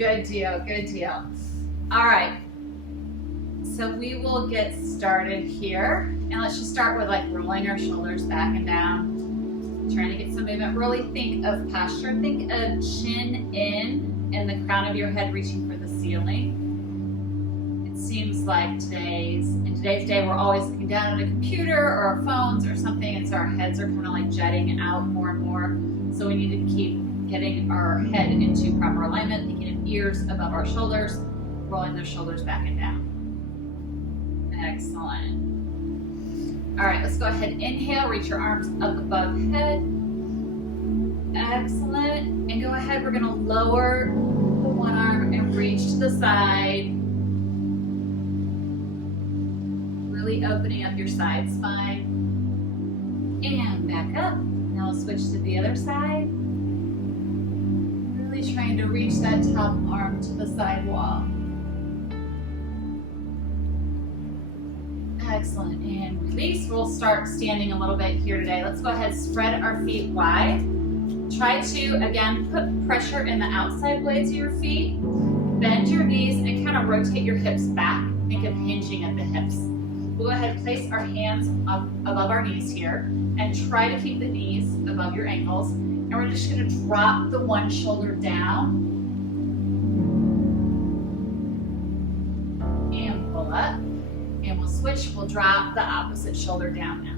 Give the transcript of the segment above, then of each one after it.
Good deal, good deal. All right, so we will get started here. And let's just start with like rolling our shoulders back and down, trying to get some movement. Really think of posture. Think of chin in and the crown of your head reaching for the ceiling. It seems like in today's day, we're always looking down at a computer or our phones or something, and so our heads are kind of like jutting out more and more. So we need to keep getting our head into proper alignment, thinking of ears above our shoulders, rolling those shoulders back and down. Excellent. All right, let's go ahead and inhale, reach your arms up above head. Excellent. And go ahead, we're gonna lower the one arm and reach to the side. Really opening up your side spine. And back up. Now we'll switch to the other side. Really trying to reach that top arm to the side wall. Excellent, and release. We'll start standing a little bit here today. Let's go ahead, spread our feet wide. Try to, again, put pressure in the outside blades of your feet. Bend your knees and kind of rotate your hips back. Think of hinging at the hips. We'll go ahead and place our hands up above our knees here and try to keep the knees above your ankles. And we're just gonna drop the one shoulder down and pull up. And we'll switch, we'll drop the opposite shoulder down now.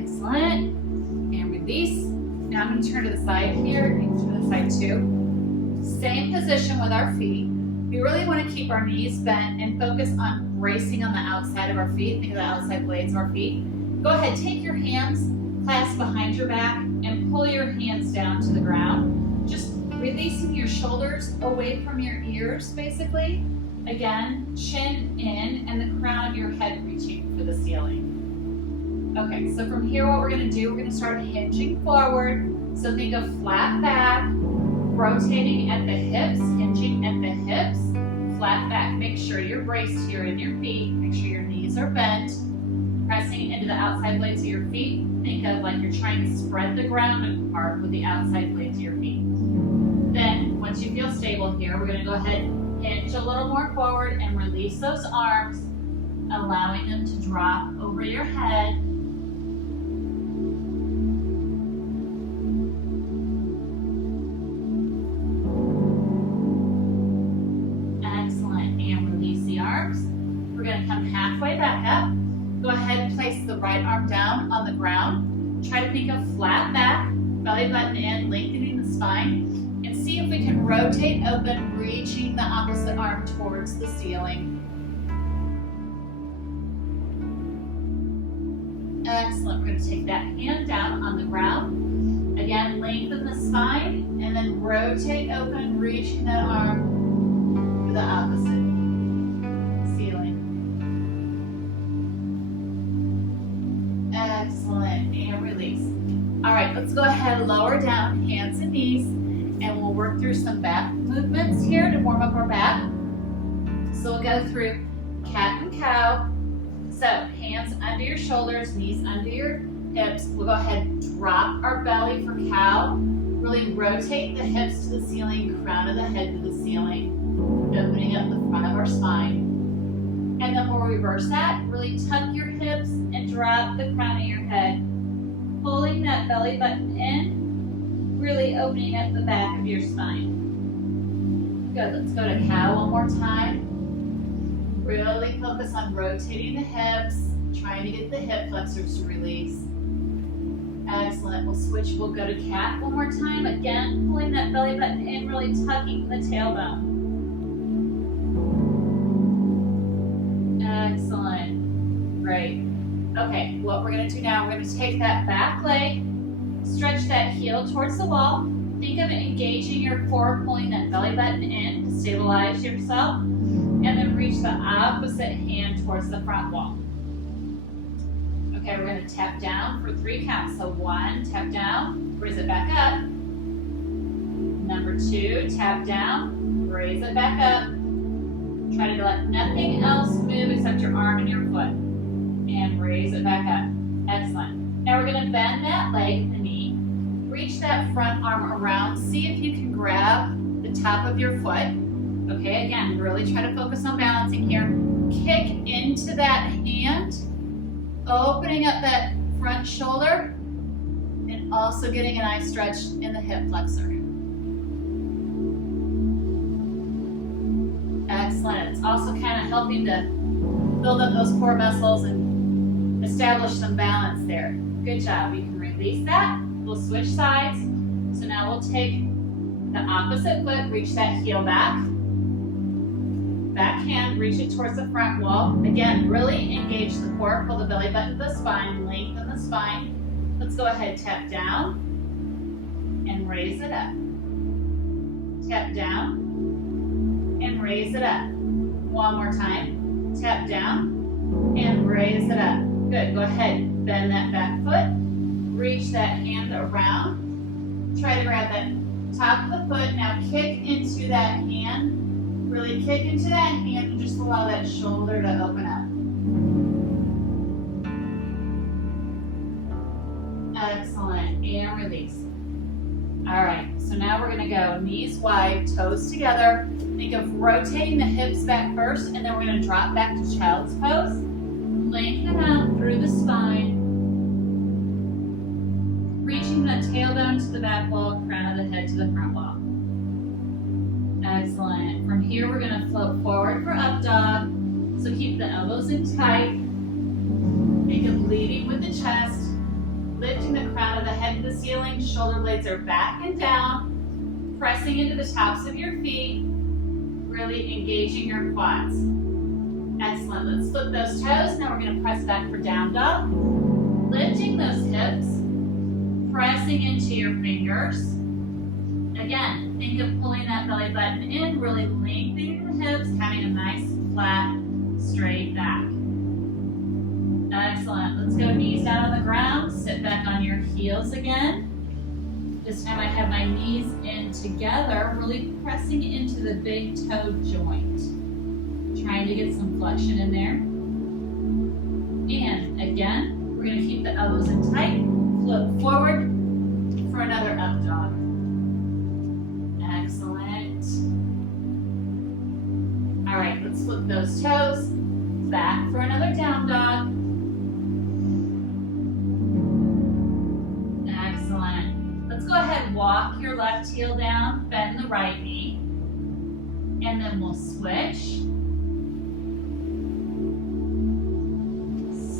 Excellent. And release. Now I'm going to turn to the side here and to the side too. Same position with our feet. We really want to keep our knees bent and focus on bracing on the outside of our feet. Think of the outside blades of our feet. Go ahead, take your hands, clasp behind your back, and pull your hands down to the ground. Just releasing your shoulders away from your ears, basically. Again, chin in and the crown of your head reaching for the ceiling. Okay, so from here what we're going to do, we're going to start hinging forward. So think of flat back, rotating at the hips, hinging at the hips, flat back. Make sure you're braced here in your feet. Make sure your knees are bent. Pressing into the outside blades of your feet. Think of like you're trying to spread the ground apart with the outside blades of your feet. Then, once you feel stable here, we're going to go ahead and hinge a little more forward and release those arms, allowing them to drop over your head. Excellent. And release the arms. We're going to come halfway back up. Go ahead and place the right arm down on the ground. Try to think of flat back, belly button in, lengthening the spine. And see if we can rotate open, reaching the opposite arm towards the ceiling. Excellent. We're going to take that hand down on the ground. Again, lengthen the spine, and then rotate open, reaching that arm to the opposite ceiling. Excellent. And release. All right, let's go ahead, lower down, hands and knees. And we'll work through some back movements here to warm up our back. So we'll go through cat and cow. So hands under your shoulders, knees under your hips. We'll go ahead and drop our belly for cow. Really rotate the hips to the ceiling, crown of the head to the ceiling, opening up the front of our spine. And then we'll reverse that. Really tuck your hips and drop the crown of your head, pulling that belly button in. Really opening up the back of your spine. Good, let's go to cow one more time. Really focus on rotating the hips, trying to get the hip flexors to release. Excellent, we'll switch, we'll go to cat one more time. Again, pulling that belly button in, really tucking the tailbone. Excellent, great. Okay, what we're gonna do now, we're gonna take that back leg, stretch that heel towards the wall. Think of engaging your core, pulling that belly button in to stabilize yourself. And then reach the opposite hand towards the front wall. Okay, we're going to tap down for 3 counts. So 1, tap down, raise it back up. Number 2, tap down, raise it back up. Try to let nothing else move except your arm and your foot. And raise it back up. Excellent. Now we're going to bend that leg, the knee. reach that front arm around. See if you can grab the top of your foot. Okay, again, really try to focus on balancing here. Kick into that hand, opening up that front shoulder, and also getting a nice stretch in the hip flexor. Excellent. It's also kind of helping to build up those core muscles and establish some balance there. Good job. You can release that. We'll switch sides. So now we'll take the opposite foot, reach that heel back. Back hand, reach it towards the front wall. Again, really engage the core, pull the belly button to the spine, lengthen the spine. Let's go ahead, tap down and raise it up. Tap down and raise it up. One more time. Tap down and raise it up. Good. Go ahead. Bend that back foot. Reach that hand around. Try to grab that top of the foot. Now kick into that hand. Really kick into that hand and just allow that shoulder to open up. Excellent. And release. All right, so now we're gonna go knees wide, toes together. Think of rotating the hips back first, and then we're gonna drop back to child's pose. Lengthen out through the spine. Reaching the tailbone to the back wall, crown of the head to the front wall. Excellent. From here, we're gonna float forward for up dog. So keep the elbows in tight. Think of leading with the chest. Lifting the crown of the head to the ceiling, shoulder blades are back and down, pressing into the tops of your feet, really engaging your quads. Excellent. Let's flip those toes. Now we're going to press back for down dog. Lifting those hips, pressing into your fingers. Again, think of pulling that belly button in, really lengthening the hips, having a nice, flat, straight back. Excellent. Let's go knees down on the ground. Sit back on your heels again. This time I have my knees in together, really pressing into the big toe joint. Trying to get some flexion in there. And again, we're going to keep the elbows in tight. Float forward for another up dog. Excellent. All right, let's flip those toes. Back for another down dog. Go ahead, walk your left heel down, bend the right knee, and then we'll switch.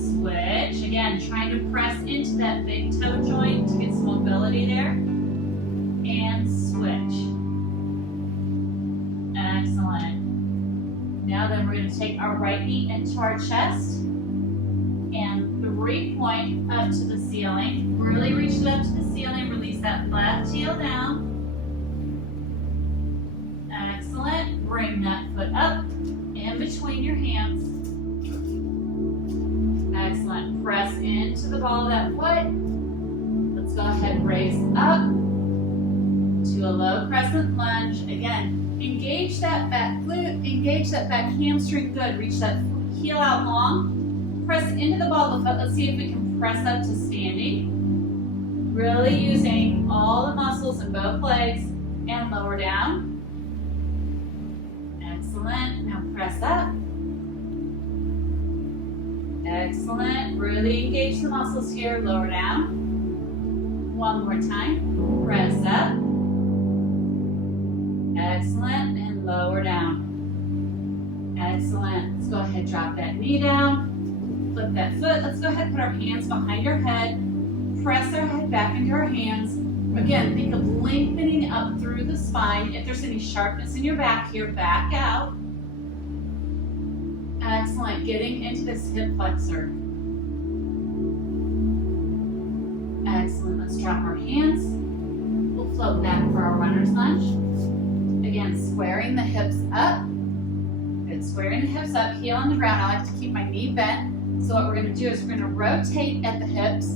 Switch, again, trying to press into that big toe joint to get some mobility there, and switch. Excellent. Now then we're going to take our right knee into our chest, and 3-point up to the ceiling. Really reach it up to the ceiling. Release that left heel down. Excellent. Bring that foot up in between your hands. Excellent. Press into the ball of that foot. Let's go ahead, raise up to a low crescent lunge. Again, engage that back glute, engage that back hamstring. Good. Reach that heel out long. Press into the ball of the foot. Let's see if we can press up to standing. Really using all the muscles in both legs and lower down. Excellent. Now press up. Excellent. Really engage the muscles here. Lower down. One more time. Press up. Excellent. And lower down. Excellent. Let's go ahead, drop that knee down. Flip that foot. Let's go ahead and put our hands behind our head. Press our head back into our hands. Again, think of lengthening up through the spine. If there's any sharpness in your back here, back out. Excellent. Getting into this hip flexor. Excellent. Let's drop our hands. We'll float back for our runner's lunge. Again, squaring the hips up. Good. Squaring the hips up, heel on the ground. I like to keep my knee bent. So what we're going to do is we're going to rotate at the hips,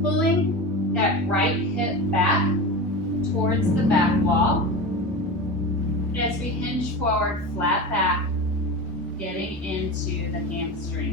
pulling that right hip back towards the back wall. As we hinge forward, flat back, getting into the hamstring.